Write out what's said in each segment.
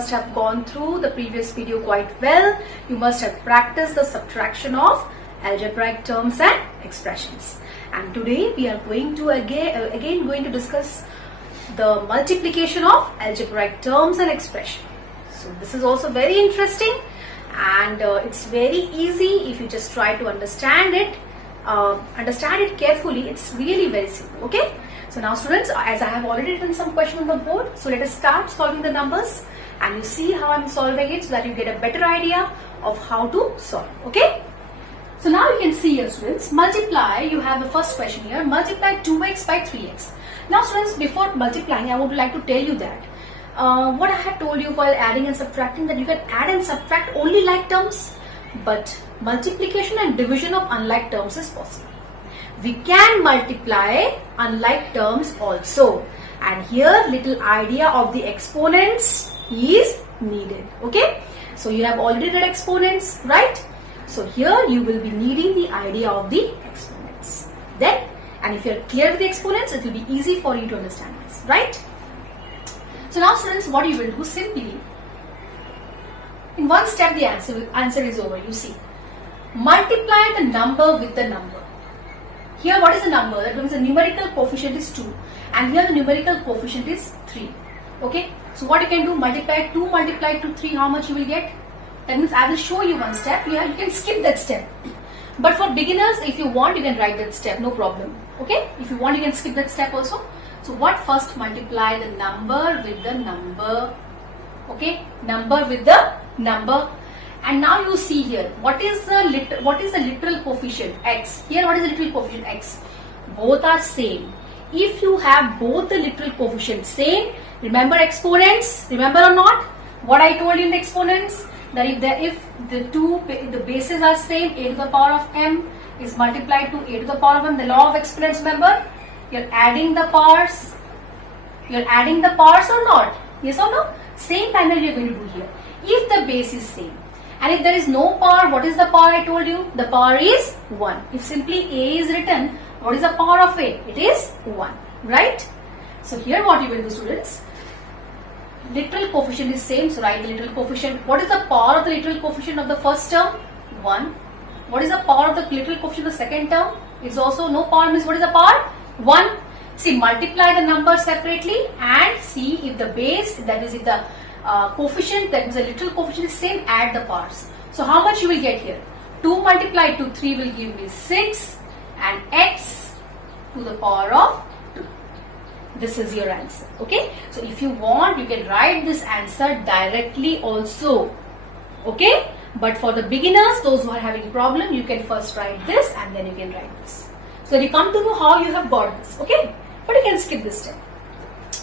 must have gone through the previous video quite well. You must have practiced the subtraction of algebraic terms and expressions. And today we are going to again going to discuss the multiplication of algebraic terms and expression. So this is also very interesting, and it's very easy if you just try to understand it carefully. It's really very simple. Okay, so now students, as I have already written some questions on the board, so let us start solving the numbers and you see how I'm solving it so that you get a better idea of how to solve. Okay, so now you can see here, students, multiply. You have the first question here, multiply 2x by 3x. Now students, before multiplying, I would like to tell you that what I had told you while adding and subtracting, that you can add and subtract only like terms, but multiplication and division of unlike terms is possible. We can multiply unlike terms also, and here little idea of the exponents is needed. Okay, so you have already read exponents, right? So here you will be needing the idea of the exponents. Then, and if you are clear with the exponents, it will be easy for you to understand this, right? So now students, what you will do, simply in one step the answer is over. You see, multiply the number with the number. Here what is the number? That means the numerical coefficient is 2 and here the numerical coefficient is 3. Okay, so what you can do, multiply 2 multiplied to 3, how much you will get? That means I will show you one step. You can skip that step. But for beginners, if you want, you can write that step, no problem. Okay, if you want, you can skip that step also. So what, first multiply the number with the number. Okay, number with the number. And now you see here, what is the literal coefficient? X. Here what is the literal coefficient? X. Both are same. If you have both the literal coefficient same, remember exponents, remember or not? What I told you in the exponents, that if the bases are same, a to the power of m is multiplied to a to the power of m, the law of exponents, remember? You're adding the powers. You're adding the powers or not? Yes or no? Same manner you're going to do here. If the base is same, and if there is no power, what is the power I told you? The power is 1. If simply a is written, what is the power of a? It is 1, right? So here what you will do, students, literal coefficient is same, so write the literal coefficient. What is the power of the literal coefficient of the first term? 1. What is the power of the literal coefficient of the second term? It's also no power, means what is the power? 1. See, multiply the numbers separately and see if the base, that is if the coefficient, that is the literal coefficient is same, add the powers. So how much you will get here? 2 multiplied to 3 will give me 6 and x to the power of 2. This is your answer. Okay, so if you want, you can write this answer directly also. Okay, but for the beginners, those who are having problem, you can first write this and then you can write this, so that you come to know how you have got this. Okay, but you can skip this step.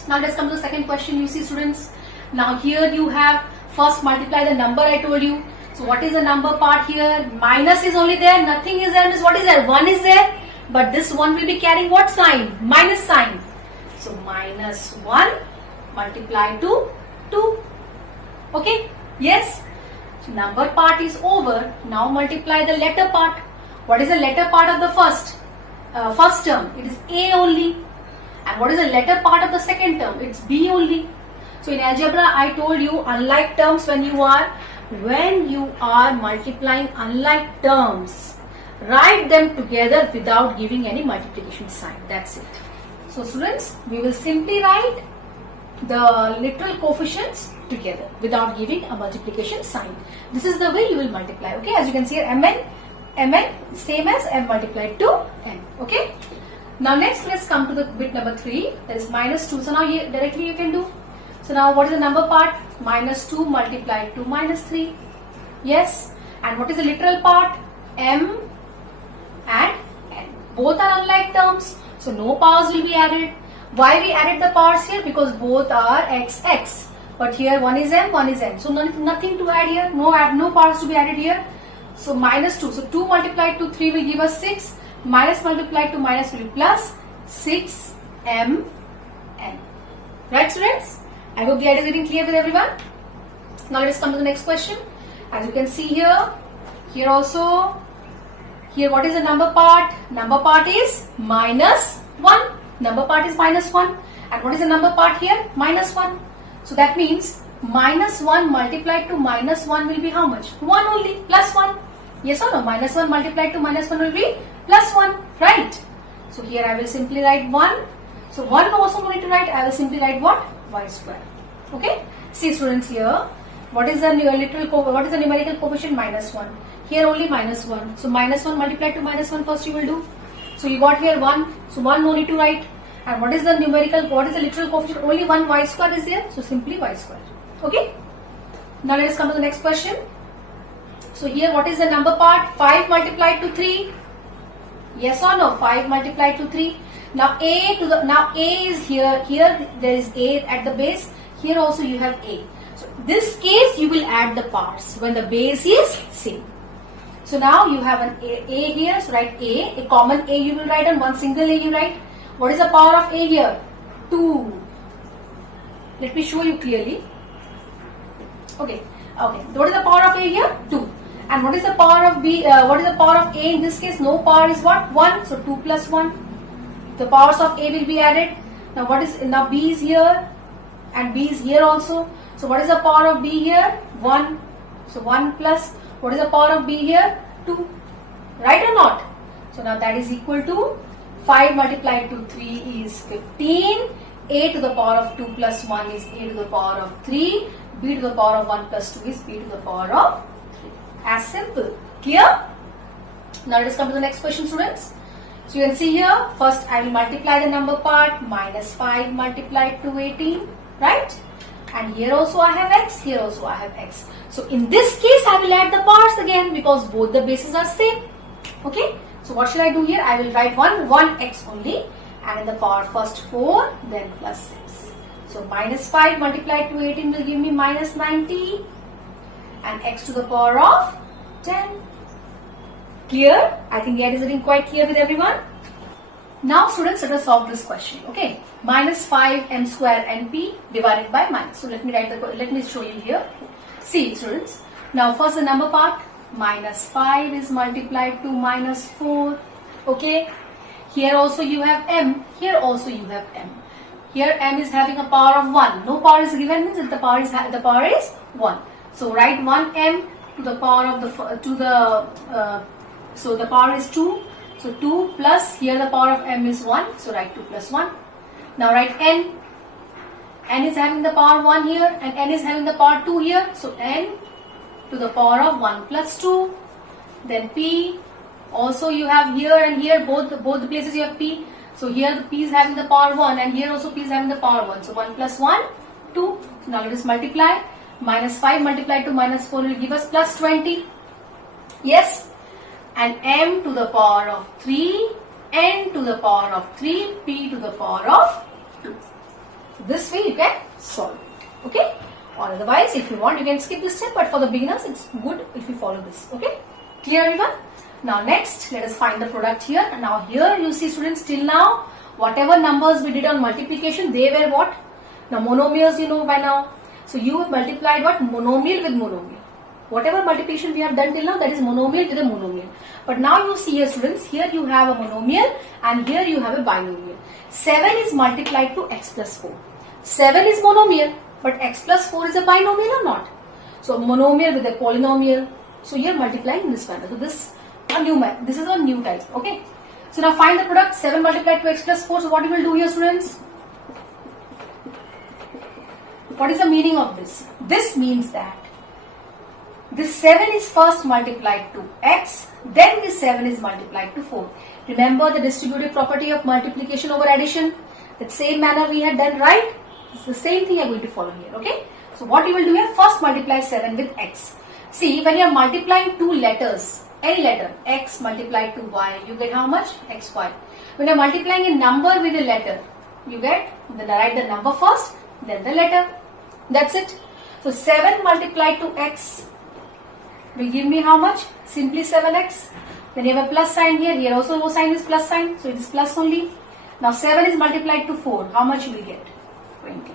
Now let's come to the second question. You see, students, now here you have first multiply the number I told you. So what is the number part here? Minus is only there, nothing is there. Means what is there? 1 is there, but this 1 will be carrying what sign? Minus sign. So minus 1 multiplied to 2. Okay, yes. So number part is over. Now multiply the letter part. What is the letter part of the first term? It is a only. And what is the letter part of the second term? It's b only. So in algebra, I told you, unlike terms, when you are multiplying unlike terms, write them together without giving any multiplication sign. That's it. So students, we will simply write the literal coefficients together without giving a multiplication sign. This is the way you will multiply. Okay, as you can see here, mn same as m multiplied to n. Okay. Now next, let's come to the bit number 3, that is minus 2. So now here directly you can do. So now what is the number part? Minus 2 multiplied to minus 3. Yes. And what is the literal part? M and n. Both are unlike terms, so no powers will be added. Why we added the powers here? Because both are x. But here one is m, one is n. So nothing to add here. No powers to be added here. So minus 2. So 2 multiplied to 3 will give us 6. Minus multiplied to minus will be plus 6m n. Right, students? I hope the idea is getting clear with everyone. Now let us come to the next question. As you can see here also, here what is the number part? Number part is minus 1. Number part is minus 1. And what is the number part here? Minus 1. So that means minus 1 multiplied to minus 1 will be how much? 1 only, plus 1. Yes or no? Minus 1 multiplied to minus 1 will be plus 1, right? So here I will simply write 1. So 1 also no need to write, I will simply write what? Y square. Okay? See students here, what is the numerical coefficient? Minus 1. Here only minus 1. So minus 1 multiplied to minus 1 first you will do. So you got here 1. So 1 no need to write. And what is the literal coefficient? Only 1 y square is there. So simply y square. Okay? Now let us come to the next question. So here what is the number part? 5 multiplied to 3. Yes or no? 5 multiplied to 3. Now A is here. Here there is A at the base. Here also you have A. So this case you will add the parts when the base is same. So now you have an A here. So write A common A you will write, and one single A you write. What is the power of A here? 2. Let me show you clearly. Okay. What is the power of A here? 2. And what is the power of B? What is the power of A in this case? No power is what? 1. So 2 plus 1. The powers of A will be added. Now B is here and B is here also. So what is the power of B here? 1. So 1 plus. What is the power of B here? 2. Right or not? So now that is equal to 5 multiplied to 3 is 15. A to the power of 2 plus 1 is A to the power of 3. B to the power of 1 plus 2 is B to the power of 3. As simple. Clear? Now let us come to the next question, students. So you can see here, first I will multiply the number part. Minus 5 multiplied to 18. Right? And here also I have x, here also I have x. So in this case I will add the parts again because both the bases are same. Okay? So what should I do here? I will write 1x only, and in the power first 4, then plus 6. So minus 5 multiplied to 18 will give me minus 90, and x to the power of 10. Clear? I think that is getting quite clear with everyone. Now students, let us solve this question. Okay, minus 5 m square np divided by minus. So let me show you here. See students, now first the number part. Minus 5 is multiplied to minus 4. Okay, here also you have m, here also you have m. Here m is having a power of 1. No power is given, means that the power is 1. So write 1m to the power of so the power is 2. So 2 plus, here the power of m is 1. So write 2 plus 1. Now write n. N is having the power 1 here and n is having the power 2 here. So n to the power of 1 plus 2. Then p. Also you have here and here, both the places you have p. So here the p is having the power 1 and here also p is having the power 1. So 1 plus 1, 2. So now let us multiply. Minus 5 multiplied to minus 4 will give us plus 20. Yes. And m to the power of 3, n to the power of 3, p to the power of 2. So this way you can solve it. Okay. Or otherwise, if you want, you can skip this step. But for the beginners, it's good if you follow this. Okay. Clear everyone? Now next, let us find the product here. And now here you see students, till now, whatever numbers we did on multiplication, they were what? Now monomials you know by now. So you have multiplied what? Monomial with monomial. Whatever multiplication we have done till now, that is monomial with a monomial. But now you see here students, here you have a monomial and here you have a binomial. 7 is multiplied to x plus 4. 7 is monomial, but x plus 4 is a binomial or not? So monomial with a polynomial. So you are multiplying in this manner. So this is a new type. Okay. So now find the product. 7 multiplied to x plus 4. So what you will do here students? What is the meaning of this? This means that this 7 is first multiplied to x, then this 7 is multiplied to 4. Remember the distributive property of multiplication over addition? The same manner we had done, right? It's the same thing you are going to follow here, okay? So what you will do here, first multiply 7 with x. See, when you are multiplying two letters, any letter, x multiplied to y, you get how much? xy. When you are multiplying a number with a letter, you get, write the number first, then the letter. That's it. So 7 multiplied to x will give me how much? Simply 7x. Then you have a plus sign here. Here also no sign is plus sign. So it is plus only. Now 7 is multiplied to 4. How much you will get? 28.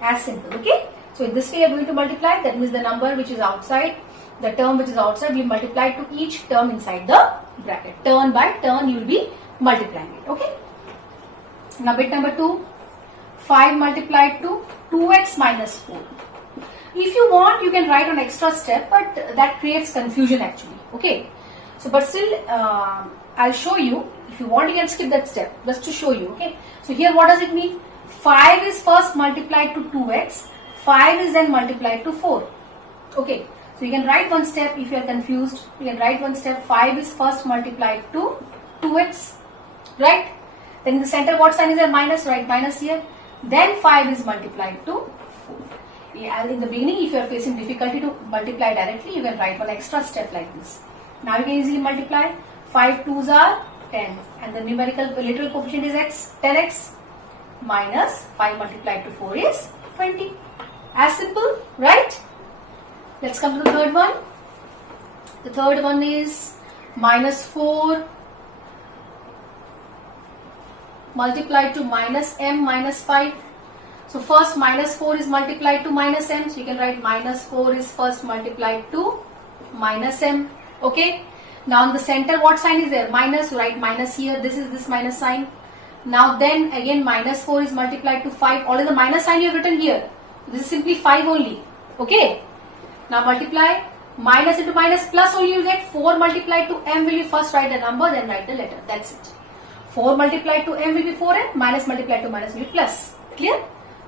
As simple. Okay. So in this way you are going to multiply. That means the number which is outside, the term which is outside will be multiplied to each term inside the bracket. Turn by turn you will be multiplying it. Okay. Now bit number 2. 5 multiplied to 2x minus 4. If you want, you can write an extra step, but that creates confusion actually. Okay. So, but still, I'll show you. If you want, you can skip that step just to show you. Okay. So here, what does it mean? 5 is first multiplied to 2x. 5 is then multiplied to 4. Okay. So you can write one step if you are confused. You can write one step. 5 is first multiplied to 2x. Right. Then in the center, what sign is there? Minus. Right. Minus here. Then 5 is multiplied to 4. And in the beginning, if you are facing difficulty to multiply directly, you can write one extra step like this. Now you can easily multiply. 5 2s are 10, and the numerical literal coefficient is x, 10x, minus 5 multiplied to 4 is 20. As simple, right? Let's come to the third one. The third one is minus 4 multiplied to minus m minus 5. So first minus 4 is multiplied to minus m. So you can write minus 4 is first multiplied to minus m. Okay. Now in the center, what sign is there? Minus. Write minus here. This is this minus sign. Now then again minus 4 is multiplied to 5. All the minus sign you have written here. This is simply 5 only. Okay. Now multiply. Minus into minus plus only you will get 4 multiplied to m will be first write the number, then write the letter. That's it. 4 multiplied to m will be 4m. Minus multiplied to minus will be plus. Clear?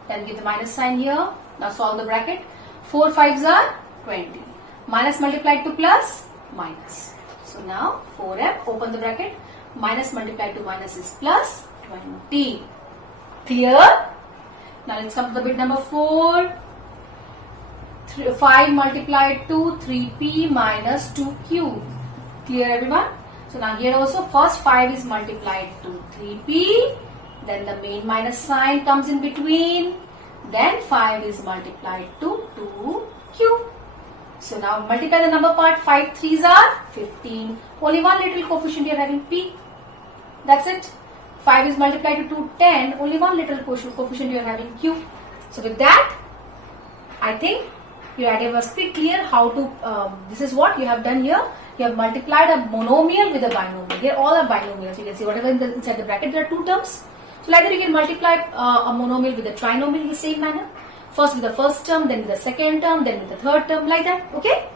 Then give the minus sign here. Now solve the bracket. 4 5s are 20. Minus multiplied to plus, minus. So now 4m, open the bracket. Minus multiplied to minus is plus 20. Clear? Now let's come to the bit number 4. 5 multiplied to 3p minus 2q. Clear everyone? So now here also first 5 is multiplied to 3p. Then the main minus sign comes in between. Then 5 is multiplied to 2q. So now multiply the number part. 5 3s are 15. Only one little coefficient you are having p. That's it. 5 is multiplied to 2, 10. Only one little coefficient you are having q. So with that, I think your idea was pretty clear how to, this is what you have done here. You have multiplied a monomial with a binomial. Here all are binomials. You can see whatever inside the bracket there are two terms. So like that you can multiply a monomial with a trinomial in the same manner. First with the first term, then with the second term, then with the third term, like that. Okay.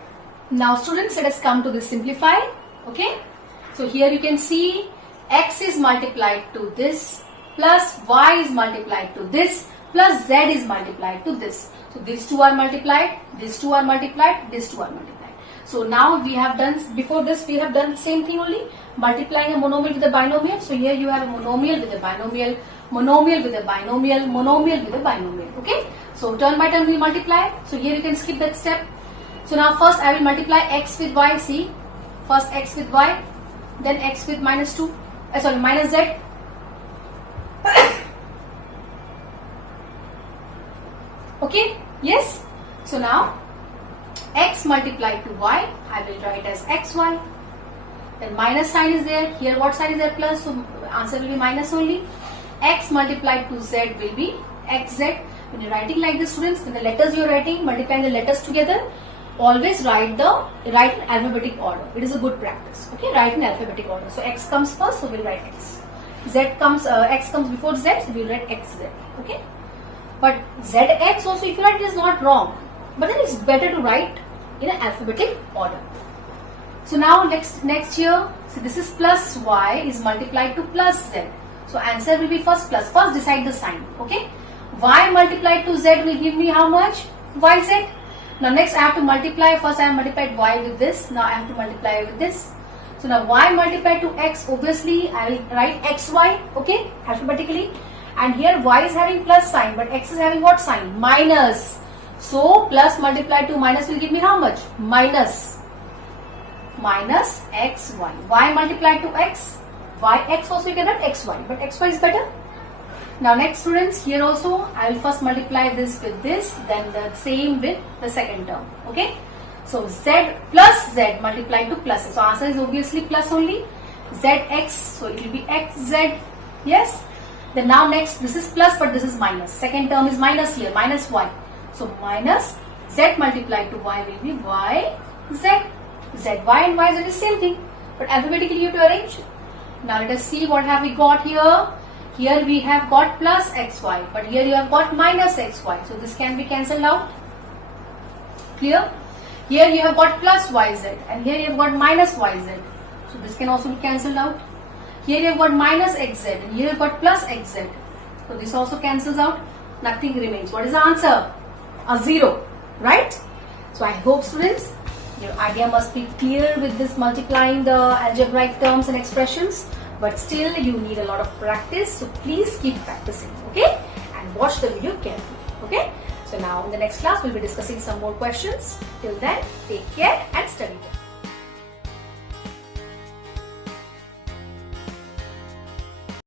Now students, let us come to this simplify. Okay. So here you can see x is multiplied to this, plus y is multiplied to this, plus z is multiplied to this. So these two are multiplied, these two are multiplied, these two are multiplied. So now we have done, before this we have done the same thing only, multiplying a monomial with a binomial. So here you have a monomial with a binomial, monomial with a binomial, monomial with a binomial. Okay. So turn by turn we multiply. So here you can skip that step. So now first I will multiply x with y. See, first x with y, then x with minus 2, minus z. Okay. Yes. So now x multiplied to y, I will write as xy. Then minus sign is there. Here what sign is there? Plus. So answer will be minus only. X multiplied to z will be xz. When you're writing like this, students, in the letters you're writing, multiplying the letters together, always write in alphabetic order. It is a good practice. Okay, write in alphabetic order. So x comes first, so we'll write x. X comes before z, so we'll write xz. Okay. But zx also, if you write, it is not wrong. But then it's better to write in an alphabetic order. So now next here, so this is plus y is multiplied to plus z. So answer will be first plus. First decide the sign. Okay. Y multiplied to z will give me how much? Yz. Now next I have to multiply. First I have multiplied y with this. Now I have to multiply with this. So now y multiplied to x, obviously I will write xy. Okay. Alphabetically. And here y is having plus sign, but x is having what sign? Minus. So plus multiplied to minus will give me how much? Minus xy. Y multiplied to x. Yx also you can write xy, but xy is better. Now next students, here also I will first multiply this with this, then the same with the second term. Okay. So z plus z multiplied to plus. So answer is obviously plus only. Zx, so it will be xz. Yes. Then now next, this is plus but this is minus. Second term is minus here, minus y. So minus z multiplied to y will be y z. Zy and yz is same thing, but alphabetically you have to arrange. Now let us see what have we got here. Here we have got plus xy, but here you have got minus xy. So this can be cancelled out. Clear? Here you have got plus yz and here you have got minus yz. So this can also be cancelled out. Here you have got minus xz and here you have got plus xz. So this also cancels out. Nothing remains. What is the answer? A 0. Right? So I hope students, your idea must be clear with this multiplying the algebraic terms and expressions. But still you need a lot of practice. So please keep practicing. Okay? And watch the video carefully. Okay? So now in the next class we'll be discussing some more questions. Till then, take care and study well.